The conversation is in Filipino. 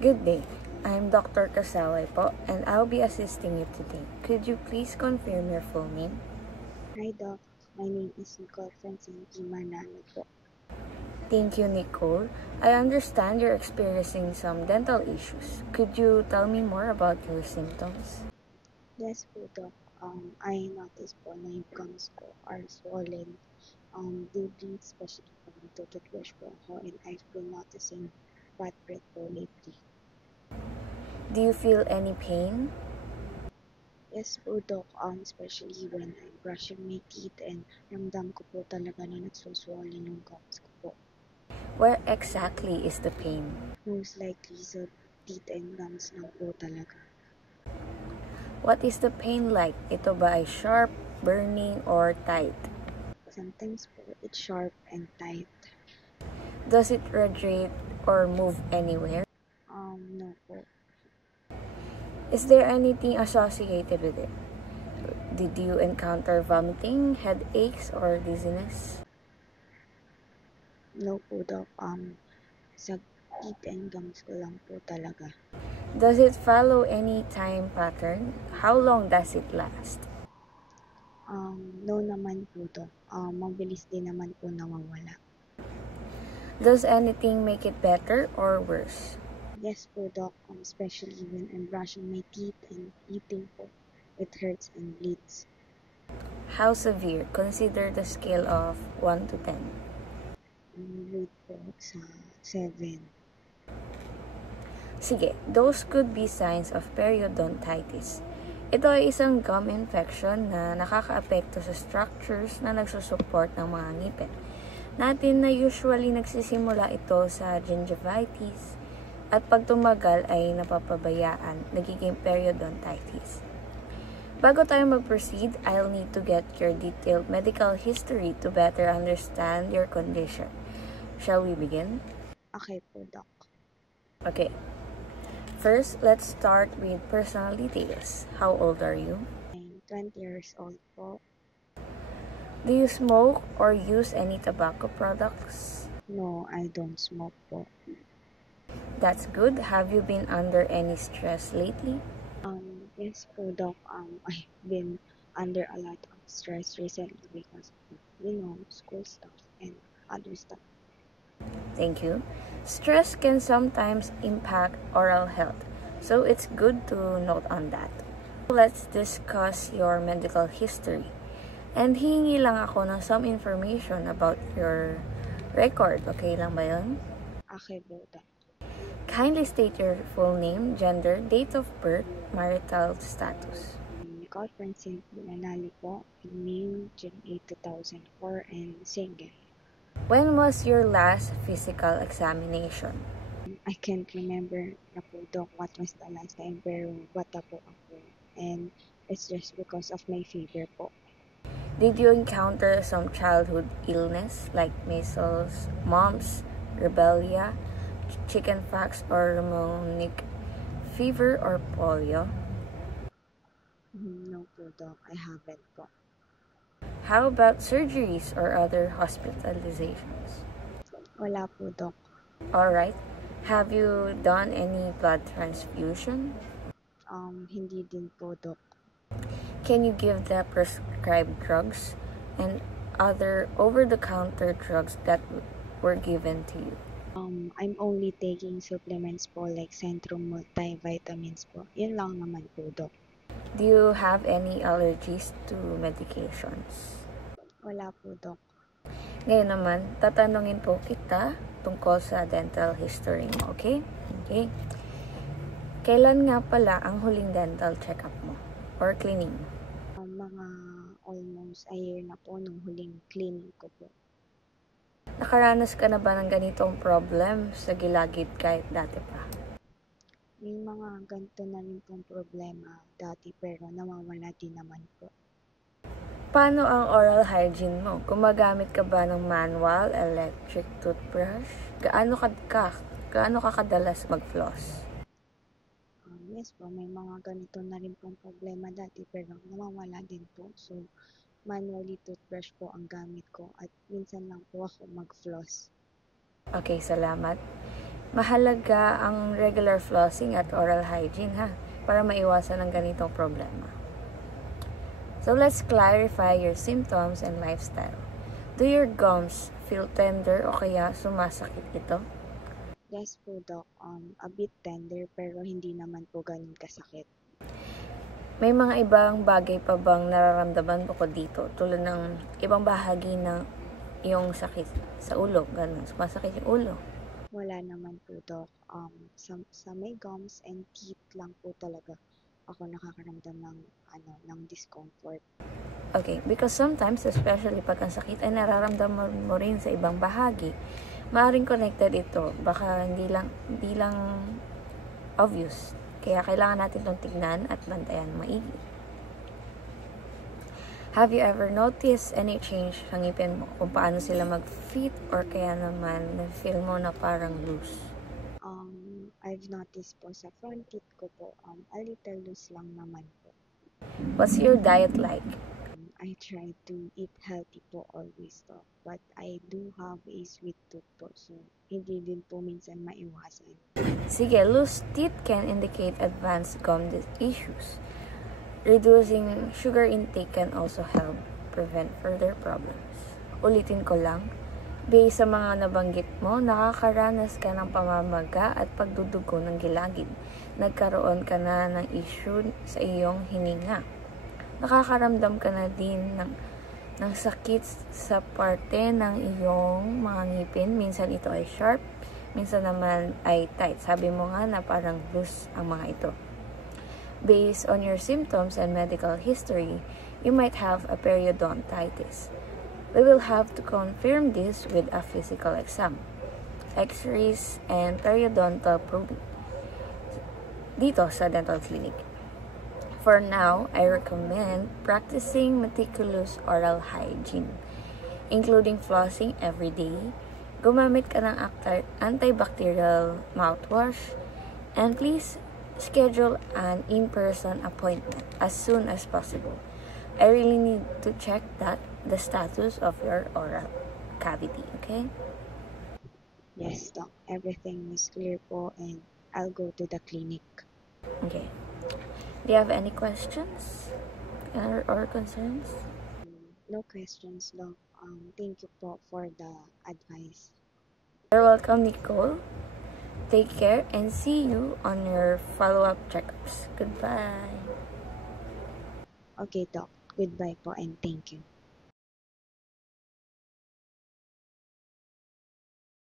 Good day. I'm Dr. Kasaway po, and I'll be assisting you today. Could you please confirm your full name? Hi Doc, my name is Nicole Francine P. Manalo po. Thank you, Nicole. I understand you're experiencing some dental issues. Could you tell me more about your symptoms? Yes po Doc, I noticed po na yung gums ko are swollen daily, especially pag nagtututwash po ako, and I've been noticing bad breath po lately. Do you feel any pain? Yes po Doc, especially when I'm brushing my teeth and ramdam ko po talaga na nagsuswollen yung gums ko po. Where exactly is the pain? Most likely sa teeth and gums lang po talaga. What is the pain like? Ito ba ay sharp, burning, or tight? Sometimes po it's sharp and tight. Does it radiate or move anywhere? No po. Is there anything associated with it? Did you encounter vomiting, headaches, or dizziness? No po Doc, sa teeth and gums ko lang po talaga. Does it follow any time pattern? How long does it last? No naman po Doc, mabilis din naman po nawawala. Does anything make it better or worse? Yes po Doc, especially when I'm brushing my teeth and eating po, it hurts and bleeds. How severe? Consider the scale of 1 to 10. Rate po sa 7. Sige, those could be signs of periodontitis. Ito ay isang gum infection na nakakaapekto sa structures na nagsusupport ng mga ngipin natin na usually nagsisimula ito sa gingivitis at pag tumagal ay napapabayaan, nagiging periodontitis. Bago tayo mag-proceed, I'll need to get your detailed medical history to better understand your condition. Shall we begin? Okay po Doc. Okay. First, let's start with personal details. How old are you? I'm 20 years old po. Do you smoke or use any tobacco products? No, I don't smoke po. That's good. Have you been under any stress lately? Yes po Doc, I've been under a lot of stress recently because of, school stuff and other stuff. Thank you. Stress can sometimes impact oral health, so it's good to note on that. Let's discuss your medical history. And hihingi lang ako ng some information about your record. Okay lang ba yun? Okay po Doc. Kindly state your full name, gender, date of birth, marital status. Nicole Francine Manalo po, May, June 8, 2004, and single. When was your last physical examination? I can't remember na po Doc what was the last time, pero bata po ako. And it's just because of my fever po. Did you encounter some childhood illness like measles, mumps, rubella, chickenpox, or pneumonic fever, or polio? No po Doc, I haven't po. How about surgeries or other hospitalizations? Wala po Doc. Alright. Have you done any blood transfusion? Hindi din po Doc. Can you give the prescribed drugs and other over-the-counter drugs that were given to you? I'm only taking supplements po like Centrum multivitamins po. Yun lang naman po Doc. Do you have any allergies to medications? Wala po Doc. Ngayon naman, tatanungin po kita tungkol sa dental history mo, okay? Okay. Kailan nga pala ang huling dental check-up mo or cleaning? Mga almost a year na po nung huling cleaning ko po. Nakaranas ka na ba ng ganitong problem sa gilagid kahit dati pa? May mga ganito na rin pong problema dati pero nawawala din naman po. Paano ang oral hygiene mo? Gumagamit ka ba ng manual, electric toothbrush? Gaano ka kadalas mag-floss? Yes po, may mga ganito na rin pong problema dati pero nawawala din po. So, manually toothbrush po ang gamit ko at minsan lang po ako mag-floss. Okay, salamat. Mahalaga ang regular flossing at oral hygiene ha, para maiwasan ang ganitong problema. So let's clarify your symptoms and lifestyle. Do your gums feel tender o kaya sumasakit ito? Yes po, Doc. A bit tender pero hindi naman po ganun kasakit. May mga ibang bagay pa bang nararamdaman bukod dito? Tulad ng ibang bahagi ng iyong sakit sa ulo, ganun. Sumasakit yung ulo. Wala naman po, Doc. Sa may gums and teeth lang po talaga ako nakakaramdam ng discomfort. Okay, because sometimes, especially pag ang sakit ay nararamdaman mo rin sa ibang bahagi, maaaring connected ito. Baka hindi lang obvious. Kaya kailangan natin itong tignan at bantayan maigi. Have you ever noticed any change sa ngipin mo? Kung paano sila mag-fit or kaya naman na-feel mo na parang loose? I've noticed po sa front teeth ko po, a little loose lang naman po. What's your diet like? I try to eat healthy po always, Doc. But I do have a sweet tooth po, so hindi din po minsan maiwasan. Sige, loose teeth can indicate advanced gum issues. Reducing sugar intake can also help prevent further problems. Ulitin ko lang, based sa mga nabanggit mo, nakakaranas ka ng pamamaga at pagdudugo ng gilagid. Nagkaroon ka na ng issue sa iyong hininga. Nakakaramdam ka na din ng sakit sa parte ng iyong mga ngipin. Minsan ito ay sharp, minsan naman ay tight. Sabi mo nga na parang loose ang mga ito. Based on your symptoms and medical history, you might have a periodontitis. We will have to confirm this with a physical exam, x-rays, and periodontal probing dito sa dental clinic. For now, I recommend practicing meticulous oral hygiene, including flossing every day, gumamit ka ng antibacterial mouthwash, and please schedule an in-person appointment as soon as possible. I really need to check the status of your oral cavity, okay? Yes, Doc. Everything is clear po and I'll go to the clinic. Okay. Do you have any questions or concerns? No questions, Doc. Thank you po for the advice. You're welcome, Nicole. Take care and see you on your follow-up checkups. Goodbye. Okay, Doc. Goodbye po and thank you.